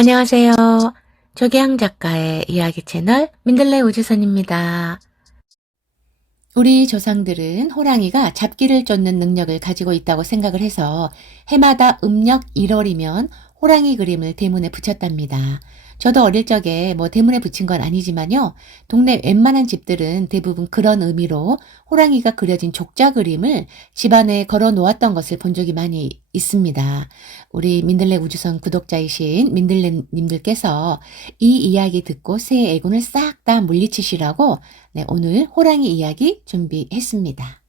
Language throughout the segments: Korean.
안녕하세요. 조계양 작가의 이야기 채널 민들레 우주선입니다. 우리 조상들은 호랑이가 잡기를 쫓는 능력을 가지고 있다고 생각을 해서 해마다 음력 1월이면 호랑이 그림을 대문에 붙였답니다. 저도 어릴 적에 뭐 대문에 붙인 건 아니지만요. 동네 웬만한 집들은 대부분 그런 의미로 호랑이가 그려진 족자 그림을 집안에 걸어 놓았던 것을 본 적이 많이 있습니다. 우리 민들레 우주선 구독자이신 민들레님들께서 이 이야기 듣고 새 애군을 싹 다 물리치시라고 네, 오늘 호랑이 이야기 준비했습니다.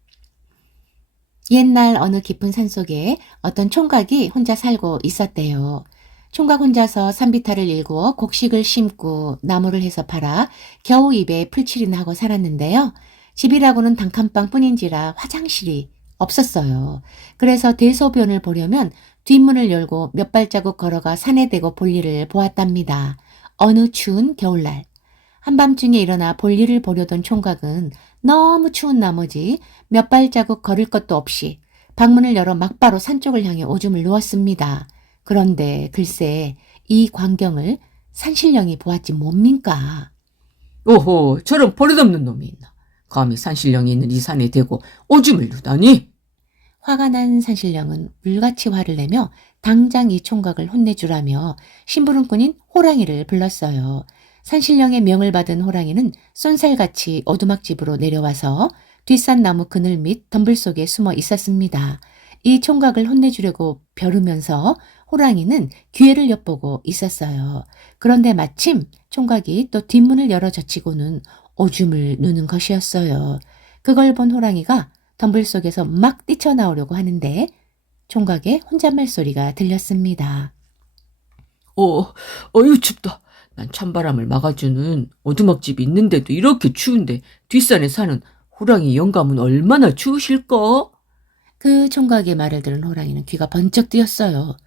옛날 어느 깊은 산속에 어떤 총각이 혼자 살고 있었대요. 총각 혼자서 산비탈을 일구어 곡식을 심고 나무를 해서 팔아 겨우 입에 풀칠이나 하고 살았는데요. 집이라고는 단칸방 뿐인지라 화장실이 없었어요. 그래서 대소변을 보려면 뒷문을 열고 몇 발자국 걸어가 산에 대고 볼일을 보았답니다. 어느 추운 겨울날. 한밤중에 일어나 볼일을 보려던 총각은 너무 추운 나머지 몇 발자국 걸을 것도 없이 방문을 열어 막바로 산 쪽을 향해 오줌을 누웠습니다. 그런데 글쎄 이 광경을 산신령이 보았지 뭡니까? 오호, 저런 버릇없는 놈이 있나. 감히 산신령이 있는 이 산에 대고 오줌을 누다니? 화가 난 산신령은 물같이 화를 내며 당장 이 총각을 혼내주라며 심부름꾼인 호랑이를 불렀어요. 산신령의 명을 받은 호랑이는 쏜살같이 오두막집으로 내려와서 뒷산 나무 그늘 밑 덤불 속에 숨어 있었습니다. 이 총각을 혼내주려고 벼르면서 호랑이는 기회를 엿보고 있었어요. 그런데 마침 총각이 또 뒷문을 열어 젖히고는 오줌을 누는 것이었어요. 그걸 본 호랑이가 덤불 속에서 막 뛰쳐나오려고 하는데 총각의 혼잣말 소리가 들렸습니다. 어, 어유 춥다. 난 찬바람을 막아주는 오두막집이 있는데도 이렇게 추운데 뒷산에 사는 호랑이 영감은 얼마나 추우실까? 그 총각의 말을 들은 호랑이는 귀가 번쩍 뜨였어요.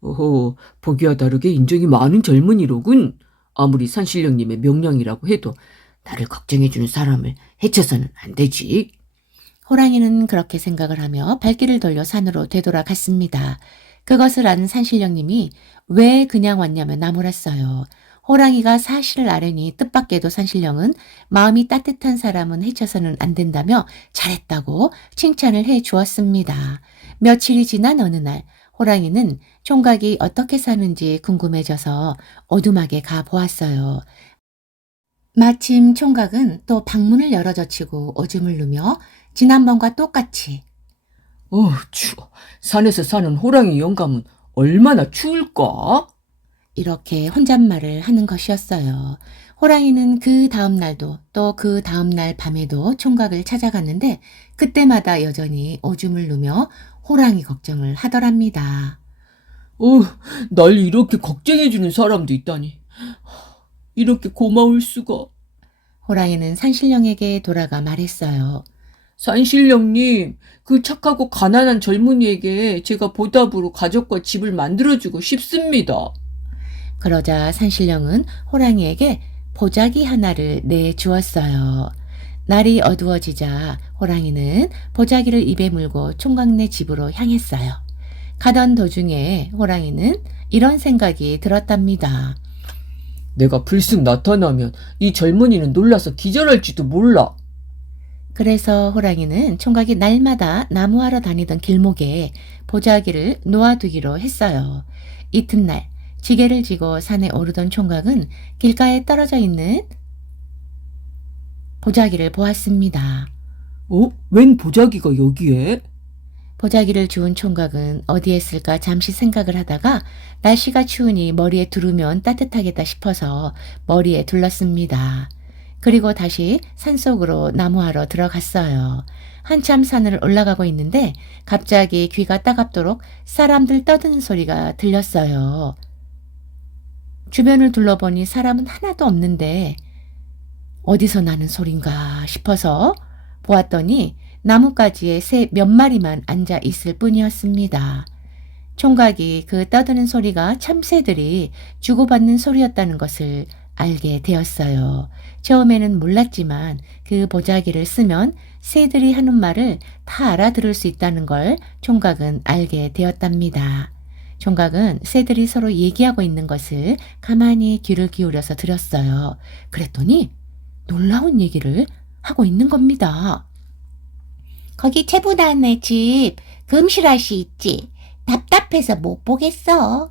오호, 보기와 다르게 인정이 많은 젊은이로군. 아무리 산신령님의 명령이라고 해도 나를 걱정해주는 사람을 해쳐서는 안 되지. 호랑이는 그렇게 생각을 하며 발길을 돌려 산으로 되돌아갔습니다. 그것을 아는 산신령님이 왜 그냥 왔냐며 나무랐어요. 호랑이가 사실을 아려니 뜻밖에도 산신령은 마음이 따뜻한 사람은 해쳐서는 안 된다며 잘했다고 칭찬을 해 주었습니다. 며칠이 지난 어느 날 호랑이는 총각이 어떻게 사는지 궁금해져서 오두막에 가 보았어요. 마침 총각은 또 방문을 열어 젖히고 오줌을 누며 지난번과 똑같이 어, 추워. 산에서 사는 호랑이 영감은 얼마나 추울까? 이렇게 혼잣말을 하는 것이었어요. 호랑이는 그 다음 날도 또 그 다음 날 밤에도 총각을 찾아갔는데 그때마다 여전히 오줌을 누며 호랑이 걱정을 하더랍니다. 어, 날 이렇게 걱정해주는 사람도 있다니. 이렇게 고마울 수가. 호랑이는 산신령에게 돌아가 말했어요. 산신령님, 그 착하고 가난한 젊은이에게 제가 보답으로 가족과 집을 만들어주고 싶습니다. 그러자 산신령은 호랑이에게 보자기 하나를 내주었어요. 날이 어두워지자 호랑이는 보자기를 입에 물고 총각네 집으로 향했어요. 가던 도중에 호랑이는 이런 생각이 들었답니다. 내가 불쑥 나타나면 이 젊은이는 놀라서 기절할지도 몰라. 그래서 호랑이는 총각이 날마다 나무하러 다니던 길목에 보자기를 놓아두기로 했어요. 이튿날 지게를 지고 산에 오르던 총각은 길가에 떨어져 있는 보자기를 보았습니다. 어? 웬 보자기가 여기에? 보자기를 주운 총각은 어디에 쓸까 잠시 생각을 하다가 날씨가 추우니 머리에 두르면 따뜻하겠다 싶어서 머리에 둘렀습니다. 그리고 다시 산속으로 나무하러 들어갔어요. 한참 산을 올라가고 있는데 갑자기 귀가 따갑도록 사람들 떠드는 소리가 들렸어요. 주변을 둘러보니 사람은 하나도 없는데 어디서 나는 소린가 싶어서 보았더니 나뭇가지에 새 몇 마리만 앉아 있을 뿐이었습니다. 총각이 그 떠드는 소리가 참새들이 주고받는 소리였다는 것을 알게 되었어요. 처음에는 몰랐지만 그 보자기를 쓰면 새들이 하는 말을 다 알아들을 수 있다는 걸 총각은 알게 되었답니다. 총각은 새들이 서로 얘기하고 있는 것을 가만히 귀를 기울여서 들었어요. 그랬더니 놀라운 얘기를 하고 있는 겁니다. 거기 채부단네 집 금실아씨 있지? 답답해서 못 보겠어.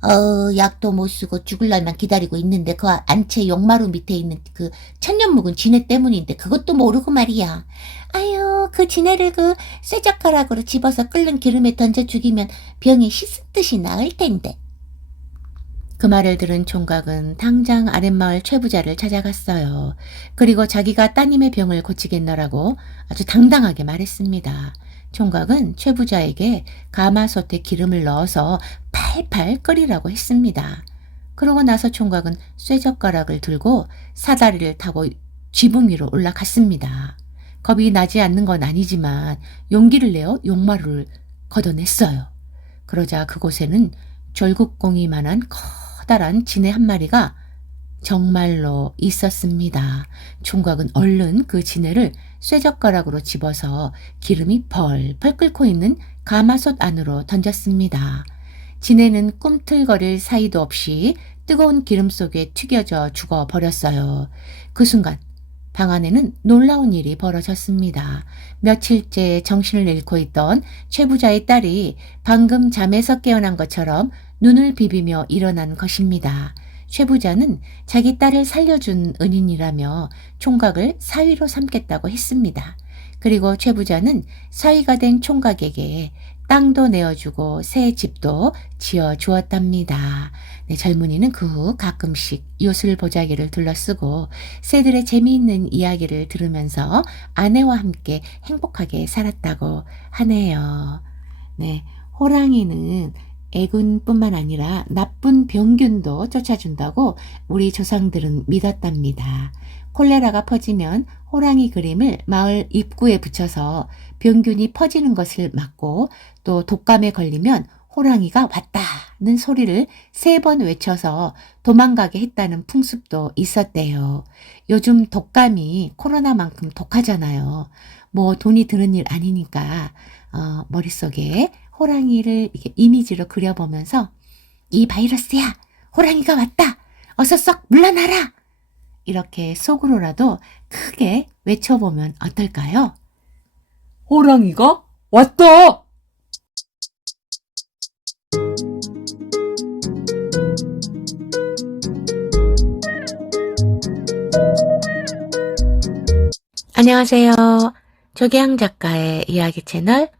어, 약도 못 쓰고 죽을 날만 기다리고 있는데 그 안채 용마루 밑에 있는 그 천년 묵은 지네 때문인데 그것도 모르고 말이야. 아유, 그 지네를 그 쇠젓가락으로 집어서 끓는 기름에 던져 죽이면 병이 씻듯이 나을 텐데. 그 말을 들은 총각은 당장 아랫마을 최부자를 찾아갔어요. 그리고 자기가 따님의 병을 고치겠노라고 아주 당당하게 말했습니다. 총각은 최부자에게 가마솥에 기름을 넣어서 팔팔 끓이라고 했습니다. 그러고 나서 총각은 쇠젓가락을 들고 사다리를 타고 지붕 위로 올라갔습니다. 겁이 나지 않는 건 아니지만 용기를 내어 용마루를 걷어냈어요. 그러자 그곳에는 절국공이만한 커다란 지네 한 마리가 정말로 있었습니다. 총각은 얼른 그 지네를 쇠젓가락으로 집어서 기름이 펄펄 끓고 있는 가마솥 안으로 던졌습니다. 지네는 꿈틀거릴 사이도 없이 뜨거운 기름 속에 튀겨져 죽어 버렸어요. 그 순간 방 안에는 놀라운 일이 벌어졌습니다. 며칠째 정신을 잃고 있던 최 부자의 딸이 방금 잠에서 깨어난 것처럼 눈을 비비며 일어난 것입니다. 최 부자는 자기 딸을 살려준 은인이라며 총각을 사위로 삼겠다고 했습니다. 그리고 최 부자는 사위가 된 총각에게 땅도 내어주고 새 집도 지어 주었답니다. 네, 젊은이는 그 후 가끔씩 요술 보자기를 둘러쓰고 새들의 재미있는 이야기를 들으면서 아내와 함께 행복하게 살았다고 하네요. 네, 호랑이는 애군뿐만 아니라 나쁜 병균도 쫓아준다고 우리 조상들은 믿었답니다. 콜레라가 퍼지면 호랑이 그림을 마을 입구에 붙여서 병균이 퍼지는 것을 막고 또 독감에 걸리면 호랑이가 왔다는 소리를 세 번 외쳐서 도망가게 했다는 풍습도 있었대요. 요즘 독감이 코로나만큼 독하잖아요. 뭐 돈이 드는 일 아니니까 어, 머릿속에 호랑이를 이렇게 이미지로 그려보면서 이 바이러스야 호랑이가 왔다 어서 썩 물러나라 이렇게 속으로라도 크게 외쳐보면 어떨까요? 호랑이가 왔다! 안녕하세요. 조계양 작가의 이야기 채널